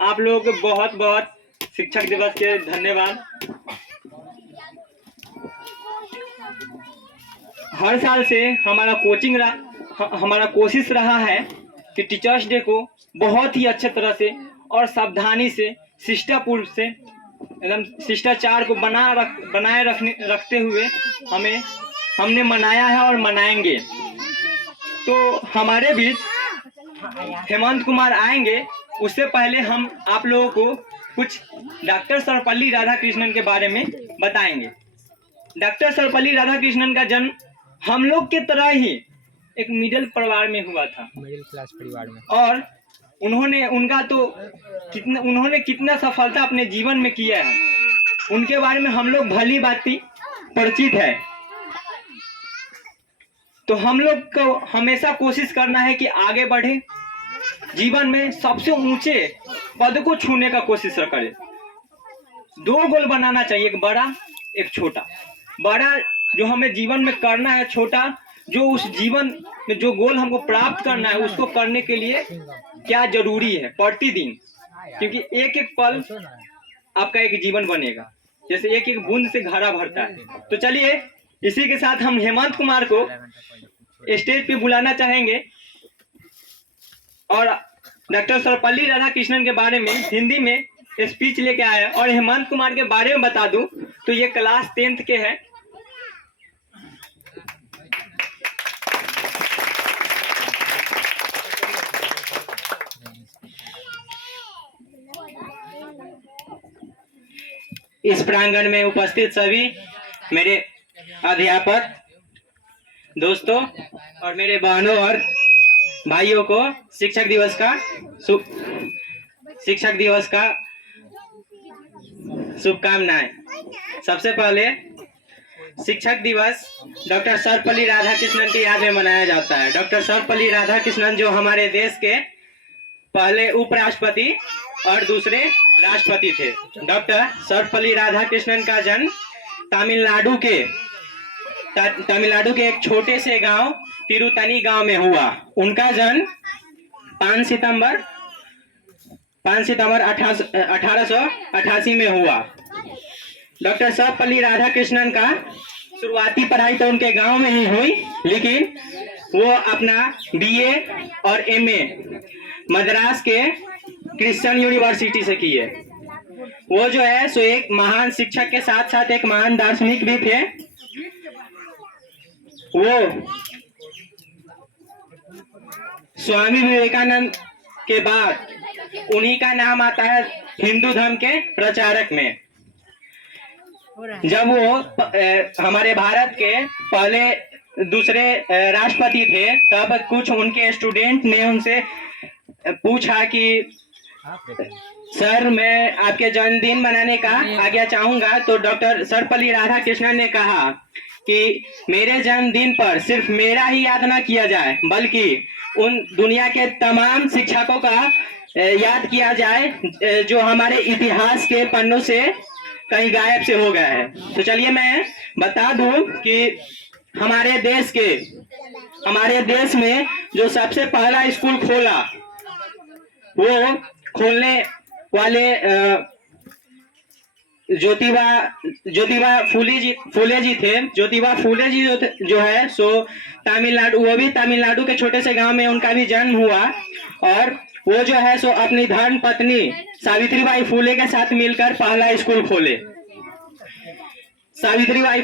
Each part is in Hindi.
आप लोगों को बहुत बहुत शिक्षक दिवस के धन्यवाद। हर साल से हमारा कोशिश रहा है कि टीचर्स डे को बहुत ही अच्छे तरह से और सावधानी से शिष्टापूर्व से एकदम शिष्टाचार को बनाए रखते हुए हमने मनाया है और मनाएंगे। तो हमारे बीच हेमंत कुमार आएंगे, उससे पहले हम आप लोगों को कुछ डॉक्टर सर्वपल्ली राधाकृष्णन के बारे में बताएंगे। डॉक्टर सर्वपल्ली राधाकृष्णन का जन्म हम लोग के तरह ही एक मिडिल परिवार में हुआ था, मिडिल क्लास परिवार में, और उन्होंने कितना सफलता अपने जीवन में किया है, उनके बारे में हम लोग भली भांति परिचित है। तो हम लोग को हमेशा कोशिश करना है कि आगे बढ़े, जीवन में सबसे ऊंचे पद को छूने का कोशिश करें। 2 गोल बनाना चाहिए, एक बड़ा एक छोटा। बड़ा जो हमें जीवन में करना है, छोटा जो उस जीवन में जो गोल हमको प्राप्त करना है उसको करने के लिए क्या जरूरी है प्रतिदिन, क्योंकि एक एक पल आपका एक जीवन बनेगा, जैसे एक एक बूंद से घड़ा भरता है। तो चलिए इसी के साथ हम हेमंत कुमार को स्टेज पे बुलाना चाहेंगे और डॉक्टर सर्वपल्ली राधाकृष्णन के बारे में हिंदी में स्पीच लेके आए। और हेमंत कुमार के बारे में बता दूं तो ये क्लास 10th के हैं। इस प्रांगण में उपस्थित सभी मेरे अध्यापक दोस्तों और मेरे बहनों और भाइयों को शिक्षक दिवस का शुभकामनाएं। सबसे पहले शिक्षक दिवस डॉक्टर सर्वपल्ली राधाकृष्णन की याद में मनाया जाता है। डॉक्टर सर्वपल्ली राधाकृष्णन जो हमारे देश के पहले उपराष्ट्रपति और दूसरे राष्ट्रपति थे। डॉक्टर सर्वपल्ली राधाकृष्णन का जन्म तमिलनाडु के एक छोटे से गांव तिरुतनी गांव में हुआ। उनका जन्म 5 सितंबर 1888 में हुआ। डॉक्टर सर्वपल्ली राधाकृष्णन का शुरुआती पढ़ाई तो उनके गांव में ही हुई, लेकिन वो अपना BA और MA मद्रास के क्रिश्चियन यूनिवर्सिटी से किए। वो जो है सो एक महान शिक्षक के साथ साथ एक महान दार्शनिक भी थे। वो स्वामी विवेकानंद के बाद उन्हीं का नाम आता है हिंदू धर्म के प्रचारक में। जब वो हमारे भारत के पहले दूसरे राष्ट्रपति थे, तब कुछ उनके स्टूडेंट ने उनसे पूछा कि सर मैं आपके जन्मदिन मनाने का आज्ञा चाहूंगा। तो डॉक्टर सर्वपल्ली राधाकृष्णन ने कहा कि मेरे जन्मदिन पर सिर्फ मेरा ही याद ना किया जाए, बल्कि उन दुनिया के तमाम शिक्षकों का याद किया जाए जो हमारे इतिहास के पन्नों से कहीं गायब से हो गया है। तो चलिए मैं बता दूं कि हमारे देश में जो सबसे पहला स्कूल खोला, वो खोलने वाले ज्योतिबा फूले जी थे। ज्योतिबा फूले जी जो है सो तमिलनाडु, वो भी तमिलनाडु के छोटे से गांव में उनका भी जन्म हुआ। और वो जो है सो अपनी धर्म पत्नी सावित्रीबाई फूले के साथ मिलकर पहला स्कूल खोले। सावित्रीबाई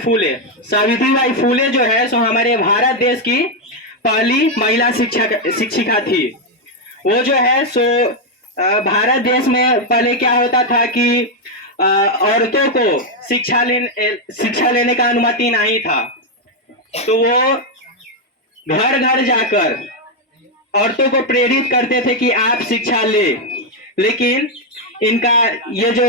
फूले जो है सो हमारे भारत देश की पहली महिला शिक्षिका थी। वो जो है सो भारत देश में पहले क्या होता था कि औरतों को शिक्षा लेने का अनुमति नहीं था, तो वो घर घर जाकर औरतों को प्रेरित करते थे कि आप शिक्षा ले। लेकिन इनका ये जो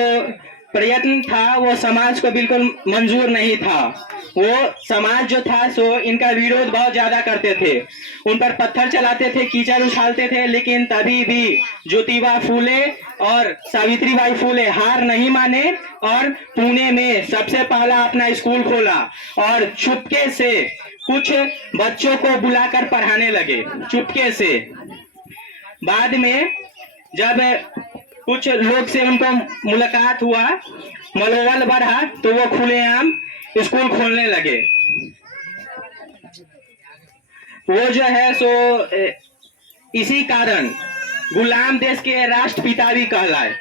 प्रयत्न था वो समाज को बिल्कुल मंजूर नहीं था। वो समाज जो था सो इनका विरोध बहुत ज्यादा करते थे, उन पर पत्थर चलाते थे, कीचड़ उछालते थे। लेकिन तभी भी ज्योतिबा फूले और सावित्रीबाई फूले हार नहीं माने और पुणे में सबसे पहला अपना स्कूल खोला और चुपके से कुछ बच्चों को बुलाकर पढ़ाने लगे, चुपके से। बाद में जब कुछ लोग से उनको मुलाकात हुआ, मनोबल बढ़ा, तो वो खुलेआम स्कूल खोलने लगे। वो जो है सो इसी कारण गुलाम देश के राष्ट्रपिता भी कहलाए।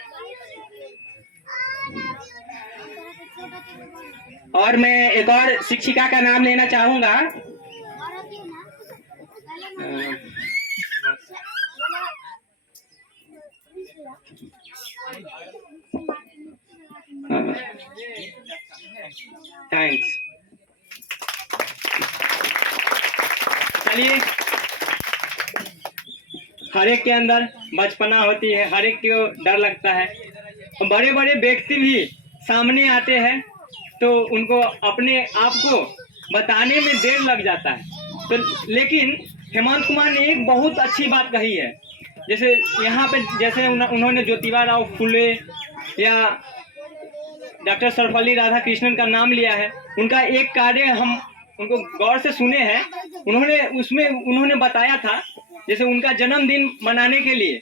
और मैं एक और शिक्षिका का नाम लेना चाहूंगा। थैंक्स। चलिए, हर एक के अंदर बचपना होती है, हर एक को डर लगता है। बड़े बड़े व्यक्ति भी सामने आते हैं तो उनको अपने आप को बताने में देर लग जाता है। तो लेकिन हेमंत कुमार ने एक बहुत अच्छी बात कही है। जैसे यहाँ पे जैसे उन्होंने ज्योतिबा राव फुले या डॉक्टर सर्वपल्ली राधाकृष्णन का नाम लिया है, उनका एक कार्य हम उनको गौर से सुने हैं। उन्होंने बताया था, जैसे उनका जन्मदिन मनाने के लिए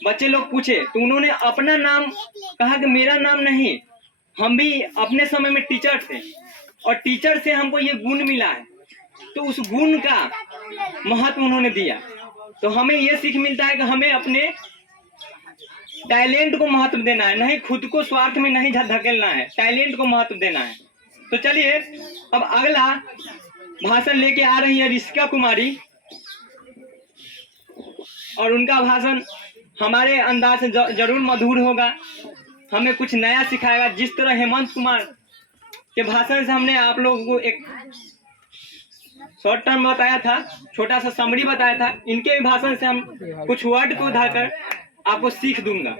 बच्चे लोग पूछे तो उन्होंने अपना नाम कहा कि मेरा नाम नहीं, हम भी अपने समय में टीचर थे और टीचर से हमको ये गुण मिला है, तो उस गुण का महत्व उन्होंने दिया। तो हमें ये सीख मिलता है कि हमें अपने टैलेंट को महत्व देना है, नहीं खुद को स्वार्थ में नहीं धकेलना है, टैलेंट को महत्व देना है। तो चलिए अब अगला भाषण लेके आ रही है ऋषिका कुमारी, और उनका भाषण हमारे अंदाज से जरूर मधुर होगा, हमें कुछ नया सिखाएगा। जिस तरह हेमंत कुमार के भाषण से हमने आप लोगों को एक शॉर्ट टर्म बताया था, छोटा सा समरी बताया था, इनके भी भाषण से हम कुछ वर्ड को उधार कर आपको सीख दूंगा।